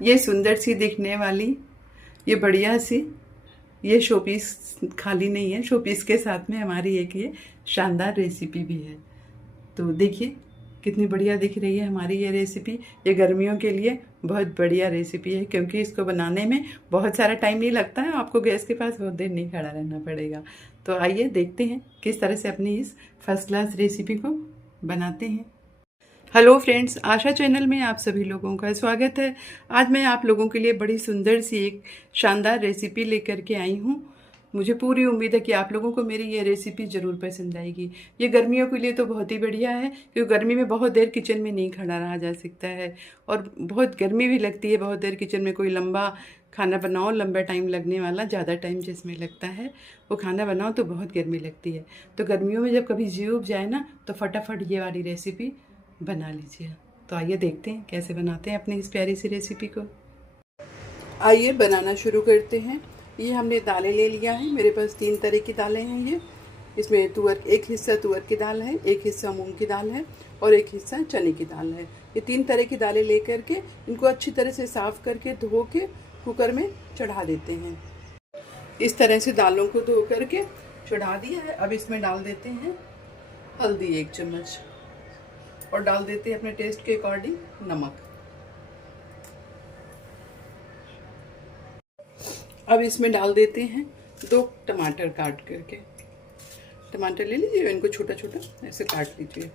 ये सुंदर सी दिखने वाली, ये बढ़िया सी, ये शोपीस खाली नहीं है, शोपीस के साथ में हमारी एक ये शानदार रेसिपी भी है। तो देखिए कितनी बढ़िया दिख रही है हमारी ये रेसिपी। ये गर्मियों के लिए बहुत बढ़िया रेसिपी है, क्योंकि इसको बनाने में बहुत सारा टाइम नहीं लगता है, आपको गैस के पास बहुत देर नहीं खड़ा रहना पड़ेगा। तो आइए देखते हैं किस तरह से अपनी इस फर्स्ट क्लास रेसिपी को बनाते हैं। हेलो फ्रेंड्स, आशा चैनल में आप सभी लोगों का स्वागत है। आज मैं आप लोगों के लिए बड़ी सुंदर सी एक शानदार रेसिपी लेकर के आई हूँ। मुझे पूरी उम्मीद है कि आप लोगों को मेरी ये रेसिपी ज़रूर पसंद आएगी। ये गर्मियों के लिए तो बहुत ही बढ़िया है, क्योंकि गर्मी में बहुत देर किचन में नहीं खड़ा रहा जा सकता है और बहुत गर्मी भी लगती है। बहुत देर किचन में कोई लंबा खाना बनाओ, लंबा टाइम लगने वाला, ज़्यादा टाइम जिसमें लगता है वो खाना बनाओ तो बहुत गर्मी लगती है। तो गर्मियों में जब कभी जी उब जाए ना, तो फटाफट ये वाली रेसिपी बना लीजिए। तो आइए देखते हैं कैसे बनाते हैं अपनी इस प्यारी सी रेसिपी को। आइए बनाना शुरू करते हैं। ये हमने दालें ले लिया है, मेरे पास 3 तरह की दालें हैं। ये इसमें एक हिस्सा तुअर की दाल है, एक हिस्सा मूंग की दाल है और एक हिस्सा चने की दाल है। ये 3 तरह की दालें ले करके इनको अच्छी तरह से साफ़ करके धो के कुकर में चढ़ा देते हैं। इस तरह से दालों को धो करके चढ़ा दिया है। अब इसमें डाल देते हैं हल्दी 1 चम्मच और डाल देते हैं अपने टेस्ट के अकॉर्डिंग नमक। अब इसमें डाल देते हैं 2 टमाटर काट करके। टमाटर ले लीजिए, इनको छोटा छोटा ऐसे काट लीजिए।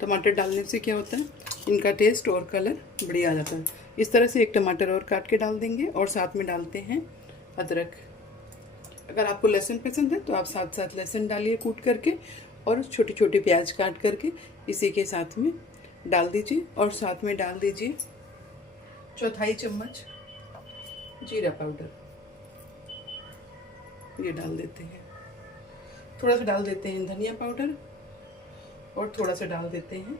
टमाटर डालने से क्या होता है, इनका टेस्ट और कलर बढ़िया आ जाता है। इस तरह से 1 टमाटर और काट के डाल देंगे और साथ में डालते हैं अदरक। अगर आपको लहसुन पसंद है तो आप साथ साथ लहसुन डालिए कूट करके, और छोटे छोटे प्याज काट करके इसी के साथ में डाल दीजिए। और साथ में डाल दीजिए 1/4 चम्मच जीरा पाउडर, ये डाल देते हैं। थोड़ा सा डाल देते हैं धनिया पाउडर और थोड़ा सा डाल देते हैं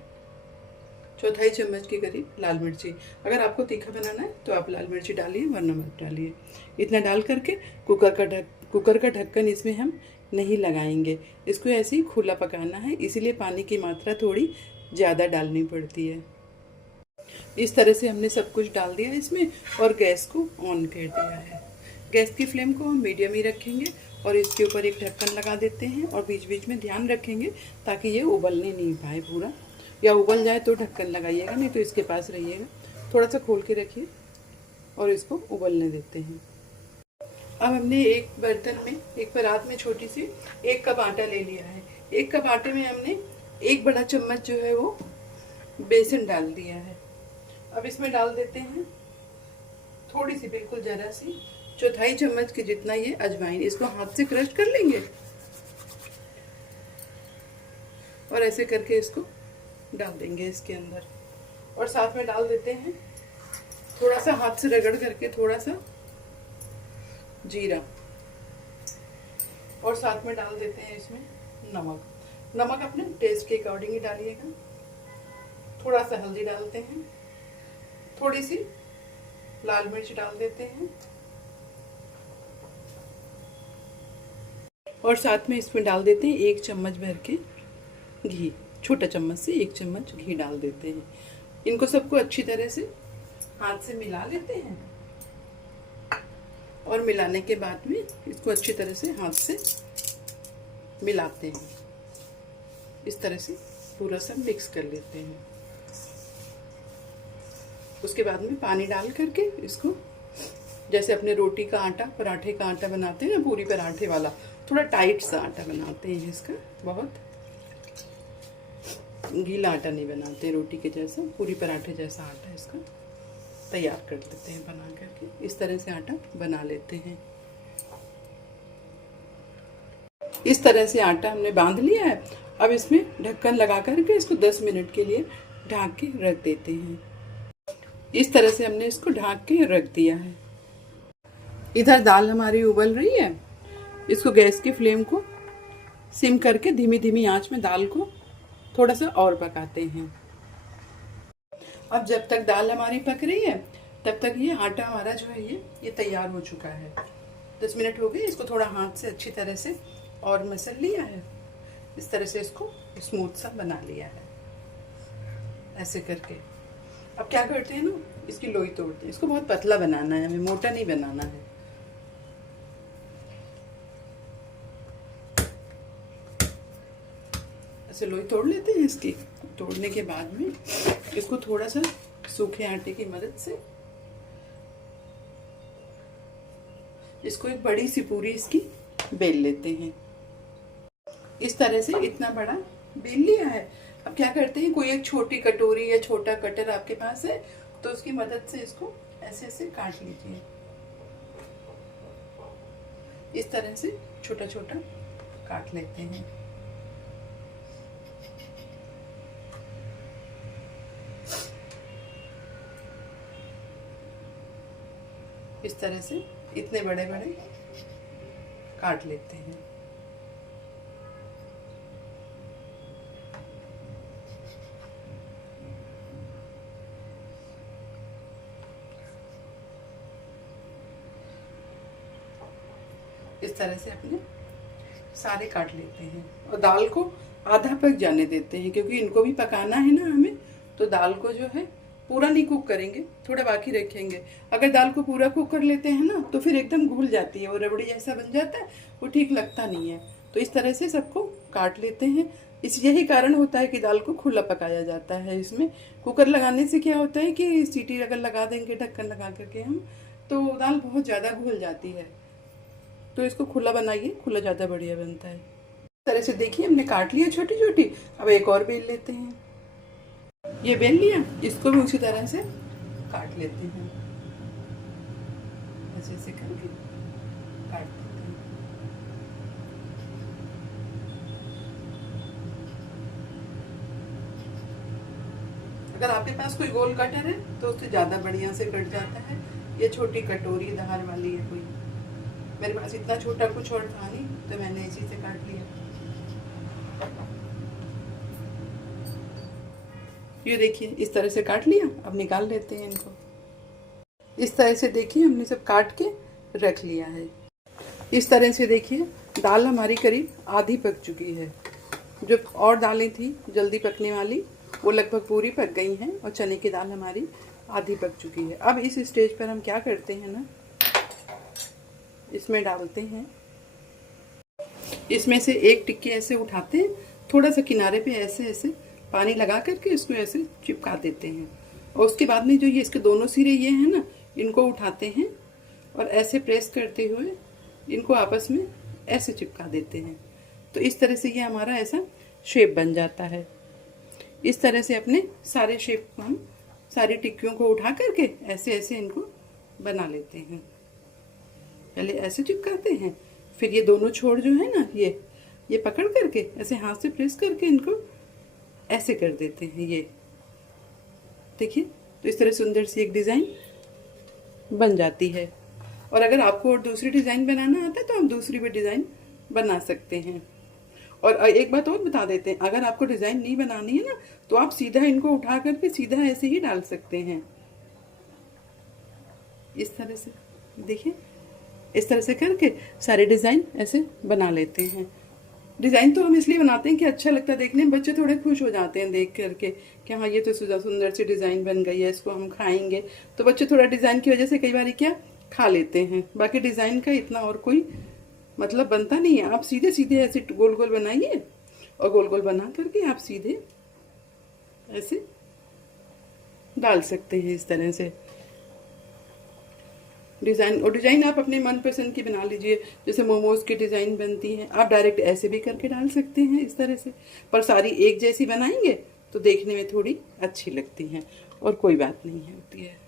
1/4 चम्मच के करीब लाल मिर्ची। अगर आपको तीखा बनाना है तो आप लाल मिर्ची डालिए, वरना मत डालिए। इतना डाल करके कुकर का ढक्कन इसमें हम नहीं लगाएंगे, इसको ऐसे ही खुला पकाना है, इसीलिए पानी की मात्रा थोड़ी ज़्यादा डालनी पड़ती है। इस तरह से हमने सब कुछ डाल दिया इसमें और गैस को ऑन कर दिया है। गैस की फ्लेम को हम मीडियम ही रखेंगे और इसके ऊपर एक ढक्कन लगा देते हैं और बीच बीच में ध्यान रखेंगे ताकि ये उबलने नहीं पाए पूरा, या उबल जाए तो ढक्कन लगाइएगा, नहीं तो इसके पास रहिएगा। थोड़ा सा खोल के रखिए और इसको उबलने देते हैं। अब हमने एक बर्तन में, एक परात में छोटी सी 1 कप आटा ले लिया है। 1 कप आटे में हमने 1 बड़ा चम्मच जो है वो बेसन डाल दिया है। अब इसमें डाल देते हैं थोड़ी सी, बिल्कुल जरा सी 1/4 चम्मच के जितना ये अजवाइन। इसको हाथ से क्रश कर लेंगे और ऐसे करके इसको डाल देंगे इसके अंदर। और साथ में डाल देते हैं थोड़ा सा हाथ से रगड़ करके थोड़ा सा जीरा, और साथ में डाल देते हैं इसमें नमक। नमक अपने टेस्ट के अकॉर्डिंग ही डालिएगा। थोड़ा सा हल्दी डालते हैं, थोड़ी सी लाल मिर्च डाल देते हैं और साथ में इसमें डाल देते हैं 1 चम्मच भर के घी। छोटा चम्मच से 1 चम्मच घी डाल देते हैं। इनको सबको अच्छी तरह से हाथ से मिला लेते हैं और मिलाने के बाद में इसको अच्छी तरह से हाथ से मिलाते हैं। इस तरह से पूरा सब मिक्स कर लेते हैं। उसके बाद में पानी डाल करके इसको, जैसे अपने रोटी का आटा, पराठे का आटा बनाते हैं ना, पूरी पराठे वाला, थोड़ा टाइट सा आटा बनाते हैं इसका। बहुत गीला आटा नहीं बनाते, रोटी के जैसा, पूरी पराठे जैसा आटा इसका तैयार कर लेते हैं बना करके। इस तरह से आटा बना लेते हैं। इस तरह से आटा हमने बांध लिया है। अब इसमें ढक्कन लगा करके इसको 10 मिनट के लिए ढक के रख देते हैं। इस तरह से हमने इसको ढक के रख दिया है। इधर दाल हमारी उबल रही है। इसको गैस की फ्लेम को सिम करके धीमी धीमी आंच में दाल को थोड़ा सा और पकाते हैं। अब जब तक दाल हमारी पक रही है तब तक ये आटा हमारा जो है ये तैयार हो चुका है। 10 मिनट हो गए, इसको थोड़ा हाथ से अच्छी तरह से और मसल लिया है। इस तरह से इसको स्मूथ सा बना लिया है ऐसे करके। अब क्या करते हैं ना, इसकी लोई तोड़ते हैं। इसको बहुत पतला बनाना है, हमें मोटा नहीं बनाना है। ऐसे लोई तोड़ लेते हैं इसकी। तोड़ने के बाद में इसको थोड़ा सा सूखे आटे की मदद से इसको एक बड़ी सी पूरी इसकी बेल लेते हैं। इस तरह से इतना बड़ा बेल लिया है। अब क्या करते हैं, कोई एक छोटी कटोरी या छोटा कटर आपके पास है तो उसकी मदद से इसको ऐसे ऐसे काट लीजिए। इस तरह से छोटा छोटा काट लेते हैं। इस तरह से इतने बड़े बड़े काट लेते हैं। इस तरह से अपने सारे काट लेते हैं और दाल को आधा पक जाने देते हैं, क्योंकि इनको भी पकाना है ना हमें। तो दाल को जो है पूरा नहीं कुक करेंगे, थोड़ा बाकी रखेंगे। अगर दाल को पूरा कुक कर लेते हैं ना तो फिर एकदम घुल जाती है, वो रबड़ी जैसा बन जाता है, वो ठीक लगता नहीं है। तो इस तरह से सबको काट लेते हैं। यही कारण होता है कि दाल को खुला पकाया जाता है। इसमें कुकर लगाने से क्या होता है कि सीटी अगर लगा देंगे ढक्कन लगा करके हम, तो दाल बहुत ज़्यादा घुल जाती है। तो इसको खुला बनाइए, खुला ज़्यादा बढ़िया बनता है। इस तरह से देखिए हमने काट लिया छोटी छोटी। अब एक और बेल लेते हैं। ये बेल लिया, इसको भी उसी तरह से काट लेते हैं। ऐसे ऐसे करके काट देते हैं। अगर आपके पास कोई गोल कटर है तो उससे ज़्यादा बढ़िया से कट जाता है। ये छोटी कटोरी धार वाली है कोई, मेरे पास इतना छोटा कुछ और था नहीं तो मैंने इसी से काट लिया। ये देखिए इस तरह से काट लिया। अब निकाल लेते हैं इनको। इस तरह से देखिए हमने सब काट के रख लिया है। इस तरह से देखिए दाल हमारी करीब आधी पक चुकी है। जो और दालें थी जल्दी पकने वाली वो लगभग पूरी पक गई हैं और चने की दाल हमारी आधी पक चुकी है। अब इस स्टेज पर हम क्या करते हैं ना, इसमें डालते हैं, इसमें से एक टिक्की ऐसे उठाते हैं, थोड़ा सा किनारे पे ऐसे ऐसे पानी लगा करके इसको ऐसे चिपका देते हैं। और उसके बाद में जो ये इसके दोनों सिरे ये हैं ना, इनको उठाते हैं और ऐसे प्रेस करते हुए इनको आपस में ऐसे चिपका देते हैं। तो इस तरह से ये हमारा ऐसा शेप बन जाता है। इस तरह से अपने सारे शेप को हम सारी टिक्कियों को उठा करके ऐसे ऐसे इनको बना लेते हैं। पहले ऐसे चिपकाते हैं, फिर ये दोनों छोर जो है ना, ये पकड़ करके ऐसे हाथ से प्रेस करके इनको ऐसे कर देते हैं। ये देखिए, तो इस तरह सुंदर सी एक डिज़ाइन बन जाती है। और अगर आपको और दूसरी डिज़ाइन बनाना आता है तो आप दूसरी भी डिज़ाइन बना सकते हैं। और एक बात और बता देते हैं, अगर आपको डिज़ाइन नहीं बनानी है ना तो आप सीधा इनको उठा करके सीधा ऐसे ही डाल सकते हैं। इस तरह से देखिए, इस तरह से करके सारे डिज़ाइन ऐसे बना लेते हैं। डिज़ाइन तो हम इसलिए बनाते हैं कि अच्छा लगता है देखने में, बच्चे थोड़े खुश हो जाते हैं देख करके कि हाँ ये तो सुंदर सी डिज़ाइन बन गई है, इसको हम खाएंगे। तो बच्चे थोड़ा डिज़ाइन की वजह से कई बार क्या खा लेते हैं। बाकी डिज़ाइन का इतना और कोई मतलब बनता नहीं है। आप सीधे सीधे ऐसे गोल गोल बनाइए और गोल गोल बना करके आप सीधे ऐसे डाल सकते हैं इस तरह से डिज़ाइन। और डिज़ाइन आप अपने मनपसंद की बना लीजिए। जैसे मोमोज़ की डिज़ाइन बनती है, आप डायरेक्ट ऐसे भी करके डाल सकते हैं इस तरह से। पर सारी एक जैसी बनाएंगे तो देखने में थोड़ी अच्छी लगती हैं और कोई बात नहीं होती है।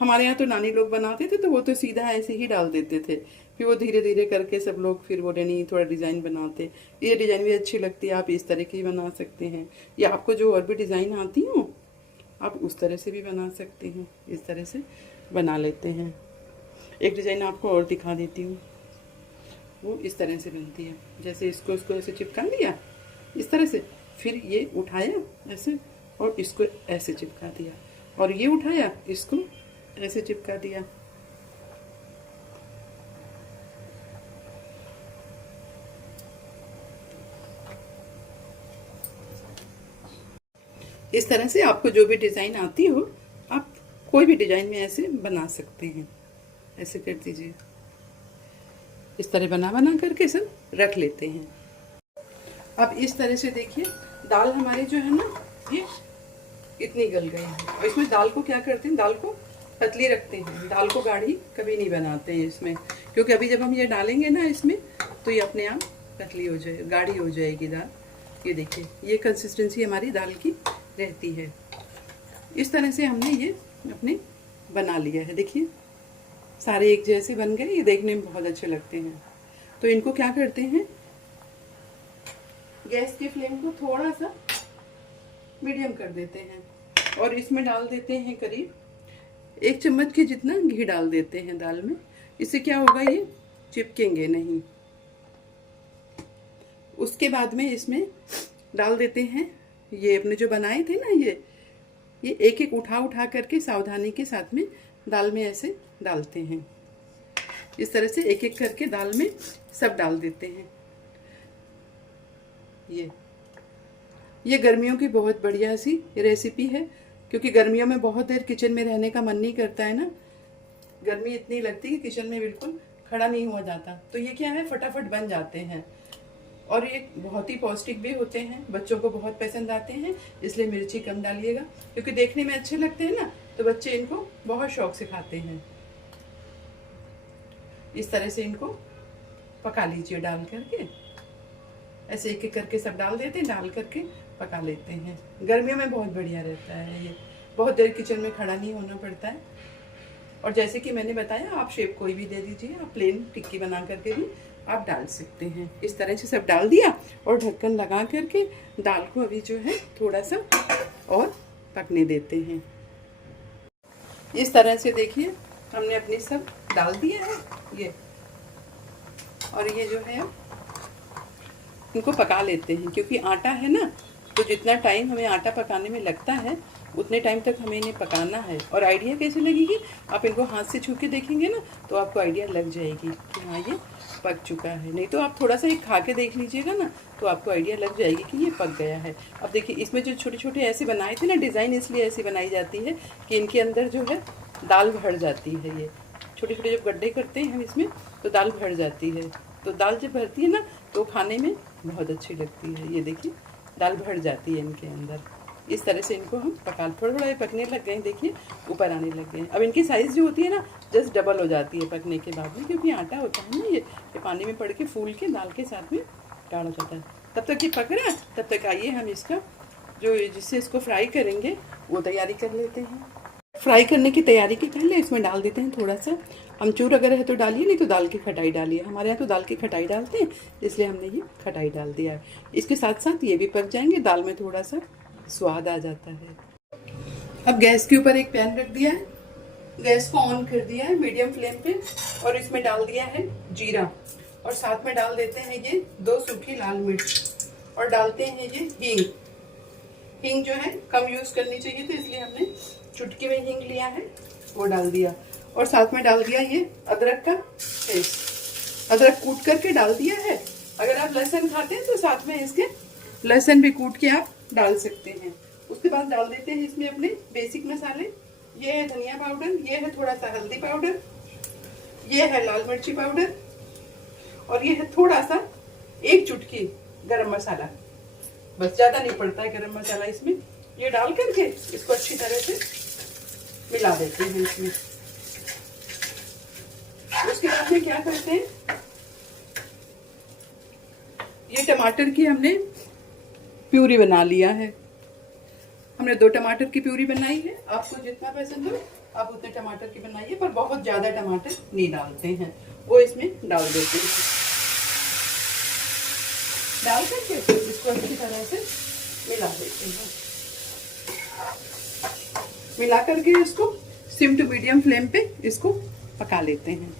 हमारे यहाँ तो नानी लोग बनाते थे तो वो तो सीधा ऐसे ही डाल देते थे, फिर वो धीरे धीरे करके सब लोग फिर बोले नहीं थोड़ा डिज़ाइन बनाते। ये डिज़ाइन भी अच्छी लगती है, आप इस तरह की बना सकते हैं, या आपको जो और भी डिज़ाइन आती हो आप उस तरह से भी बना सकते हैं। इस तरह से बना लेते हैं। एक डिज़ाइन आपको और दिखा देती हूँ, वो इस तरह से बनती है। जैसे इसको ऐसे चिपका लिया इस तरह से, फिर ये उठाया ऐसे और इसको ऐसे चिपका दिया, और ये उठाया इसको ऐसे चिपका दिया। इस तरह से आपको जो भी डिज़ाइन आती हो, आप कोई भी डिज़ाइन में ऐसे बना सकते हैं। ऐसे कर दीजिए, इस तरह बना बना करके सब रख लेते हैं। अब इस तरह से देखिए, दाल हमारी जो है ना, ये इतनी गल गई है। और इसमें दाल को क्या करते हैं, दाल को पतली रखते हैं, दाल को गाढ़ी कभी नहीं बनाते हैं इसमें, क्योंकि अभी जब हम ये डालेंगे ना इसमें, तो ये अपने आप पतली हो जाए, गाढ़ी हो जाएगी दाल। ये देखिए, ये कंसिस्टेंसी हमारी दाल की रहती है। इस तरह से हमने ये अपने बना लिया है। देखिए, सारे एक जैसे बन गए, ये देखने में बहुत अच्छे लगते हैं। तो इनको क्या करते हैं, गैस के फ्लेम को थोड़ा सा मीडियम कर देते हैं और इसमें डाल देते हैं करीब 1 चम्मच के जितना घी डाल देते हैं दाल में। इससे क्या होगा, ये चिपकेंगे नहीं। उसके बाद में इसमें डाल देते हैं ये अपने जो बनाए थे ना, ये एक एक उठा उठा करके सावधानी के साथ में दाल में ऐसे डालते हैं। इस तरह से एक एक करके दाल में सब डाल देते हैं। ये गर्मियों की बहुत बढ़िया सी रेसिपी है, क्योंकि गर्मियों में बहुत देर किचन में रहने का मन नहीं करता है ना। गर्मी इतनी लगती है कि किचन में बिल्कुल खड़ा नहीं हुआ जाता। तो ये क्या है, फटाफट बन जाते हैं और ये बहुत ही पौष्टिक भी होते हैं, बच्चों को बहुत पसंद आते हैं। इसलिए मिर्ची कम डालिएगा, क्योंकि देखने में अच्छे लगते हैं ना, तो बच्चे इनको बहुत शौक से खाते हैं। इस तरह से इनको पका लीजिए डाल करके, ऐसे एक एक करके सब डाल देते हैं, डाल करके पका लेते हैं। गर्मियों में बहुत बढ़िया रहता है ये, बहुत देर किचन में खड़ा नहीं होना पड़ता है। और जैसे कि मैंने बताया, आप शेप कोई भी दे दीजिए, आप प्लेन टिक्की बना करके भी आप डाल सकते हैं। इस तरह से सब डाल दिया और ढक्कन लगा करके दाल को अभी जो है थोड़ा सा और पकने देते हैं। इस तरह से देखिए, हमने अपनी सब डाल दिया है ये, और ये जो है इनको पका लेते हैं। क्योंकि आटा है ना, तो जितना टाइम हमें आटा पकाने में लगता है उतने टाइम तक हमें इन्हें पकाना है। और आइडिया कैसे लगेगी, आप इनको हाथ से छू के देखेंगे ना, तो आपको आइडिया लग जाएगी कि हाँ ये पक चुका है। नहीं तो आप थोड़ा सा एक खा के देख लीजिएगा ना, तो आपको आइडिया लग जाएगी कि ये पक गया है। अब देखिए, इसमें जो छोटे छोटे ऐसे बनाए थे ना डिज़ाइन, इसलिए ऐसी बनाई जाती है कि इनके अंदर जो है दाल भर जाती है। ये छोटे छोटे जब गड्ढे करते हैं हम इसमें, तो दाल भर जाती है। तो दाल जब भरती है ना, तो खाने में बहुत अच्छी लगती है। ये देखिए, दाल भर जाती है इनके अंदर। इस तरह से इनको हम पका, थोड़ा थोड़ा ये पकने लग गए, देखिए ऊपर आने लग गए। अब इनकी साइज़ जो होती है ना, जस्ट डबल हो जाती है पकने के बाद में, क्योंकि आटा होता है ना ये पानी में पड़ के फूल के दाल के साथ में गाढ़ा हो जाता है। तब तक ये पक रहा है, तब तक आइए हम इसका जो जिससे इसको फ्राई करेंगे वो तैयारी कर लेते हैं। फ्राई करने की तैयारी के पहले इसमें डाल देते हैं थोड़ा सा अमचूर, अगर है तो डालिए, नहीं तो दाल की खटाई डालिए। हमारे यहाँ तो दाल की खटाई डालते हैं, इसलिए हमने ये खटाई डाल दिया है। इसके साथ साथ ये भी पक जाएंगे, दाल में थोड़ा सा स्वाद आ जाता है। अब गैस के ऊपर एक पैन रख दिया है, गैस को ऑन कर दिया है मीडियम फ्लेम पे, और इसमें डाल दिया है जीरा, और साथ में डाल देते हैं ये 2 सूखी लाल मिर्च, और डालते हैं ये हींग। हींग जो है कम यूज करनी चाहिए, तो इसलिए हमने चुटकी में हींग लिया है, वो डाल दिया। और साथ में डाल दिया ये अदरक का पेस्ट, अदरक कूट करके डाल दिया है। अगर आप लहसुन खाते हैं तो साथ में इसके लहसुन भी कूट के आप डाल सकते हैं। उसके बाद डाल देते हैं इसमें अपने बेसिक मसाले। ये है धनिया पाउडर, ये है थोड़ा सा हल्दी पाउडर, ये है लाल मिर्ची पाउडर, और ये है थोड़ा सा 1 चुटकी गरम मसाला। बस ज्यादा नहीं पड़ता है गरम मसाला इसमें। ये डाल करके इसको अच्छी तरह से मिला देते हैं इसमें। उसके बाद में क्या करते हैं, ये टमाटर की हमने प्यूरी बना लिया है। हमने 2 टमाटर की प्यूरी बनाई है। आपको जितना पसंद हो आप उतने टमाटर की बनाइए, पर बहुत ज्यादा टमाटर नहीं डालते हैं, वो इसमें डाल देते हैं। डाल करके इसको अच्छी तरह से मिला देते हैं। मिला करके इसको सिम टू मीडियम फ्लेम पे इसको पका लेते हैं।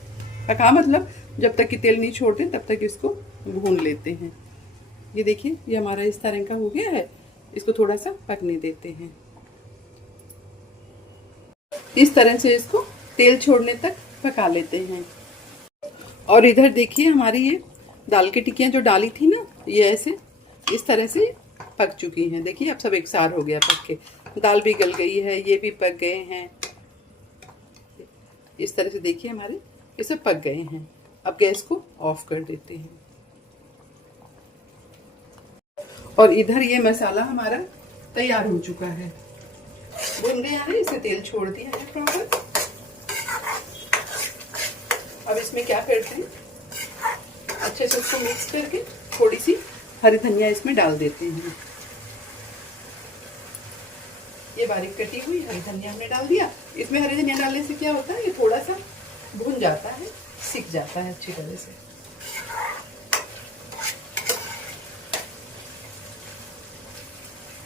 पका मतलब जब तक कि तेल नहीं छोड़ते तब तक इसको भून लेते हैं। ये देखिए, ये हमारा इस तरह का हो गया है। इसको थोड़ा सा पकने देते हैं। इस तरह से इसको तेल छोड़ने तक पका लेते हैं। और इधर देखिए, हमारी ये दाल की टिक्कियाँ जो डाली थी ना, ये ऐसे इस तरह से पक चुकी हैं। देखिए अब सब एक सार हो गया पक के, दाल भी गल गई है, ये भी पक गए हैं। इस तरह से देखिए हमारे ये सब पक गए हैं। अब गैस को ऑफ कर देते हैं। और इधर ये मसाला हमारा तैयार हो चुका है, भुन गया है, इसे तेल छोड़ दिया है प्रॉपर। अब इसमें क्या करते हैं, अच्छे से उसको मिक्स करके थोड़ी सी हरी धनिया इसमें डाल देते हैं। ये बारीक कटी हुई हरी धनिया हमने डाल दिया। इसमें हरी धनिया डालने से क्या होता है, ये थोड़ा सा भुन जाता है, सिक जाता है अच्छी तरह से।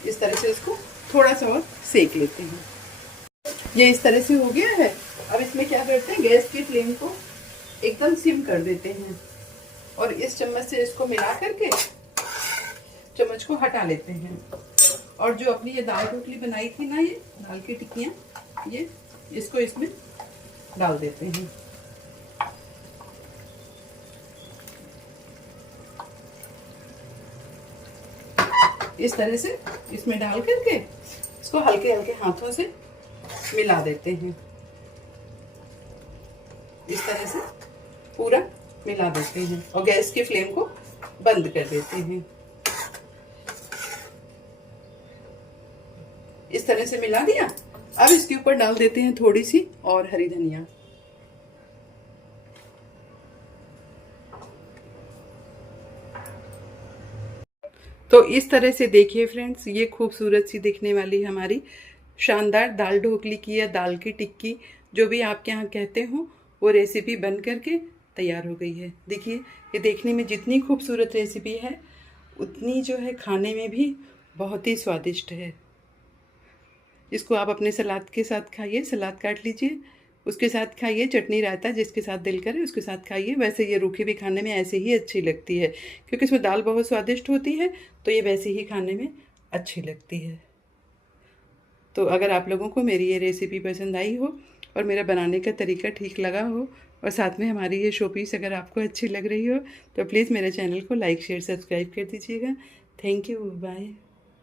इस तरह से इसको थोड़ा सा और सेक लेते हैं। ये इस तरह से हो गया है। अब इसमें क्या करते हैं, गैस की फ्लेम को एकदम सिम कर देते हैं और इस चम्मच से इसको मिला करके चम्मच को हटा लेते हैं। और जो अपनी ये दाल ढोकली बनाई थी ना, ये दाल की टिक्कियाँ, ये इसको इसमें डाल देते हैं। इस तरह से इसमें डाल करके इसको हल्के हल्के हाथों से मिला देते हैं। इस तरह से पूरा मिला देते हैं और गैस की फ्लेम को बंद कर देते हैं। इस तरह से मिला दिया। अब इसके ऊपर डाल देते हैं थोड़ी सी और हरी धनिया। तो इस तरह से देखिए फ्रेंड्स, ये खूबसूरत सी दिखने वाली हमारी शानदार दाल ढोकली की या दाल की टिक्की, जो भी आपके यहाँ कहते हो, वो रेसिपी बन करके तैयार हो गई है। देखिए ये देखने में जितनी खूबसूरत रेसिपी है, उतनी जो है खाने में भी बहुत ही स्वादिष्ट है। इसको आप अपने सलाद के साथ खाइए, सलाद काट लीजिए, उसके साथ खाइए, चटनी रायता जिसके साथ दिल करे उसके साथ खाइए। वैसे ये रूखी भी खाने में ऐसे ही अच्छी लगती है, क्योंकि इसमें दाल बहुत स्वादिष्ट होती है, तो ये वैसे ही खाने में अच्छी लगती है। तो अगर आप लोगों को मेरी ये रेसिपी पसंद आई हो और मेरा बनाने का तरीका ठीक लगा हो और साथ में हमारी ये शोपीस अगर आपको अच्छी लग रही हो, तो प्लीज़ मेरे चैनल को लाइक शेयर सब्सक्राइब कर दीजिएगा। Thank you, bye.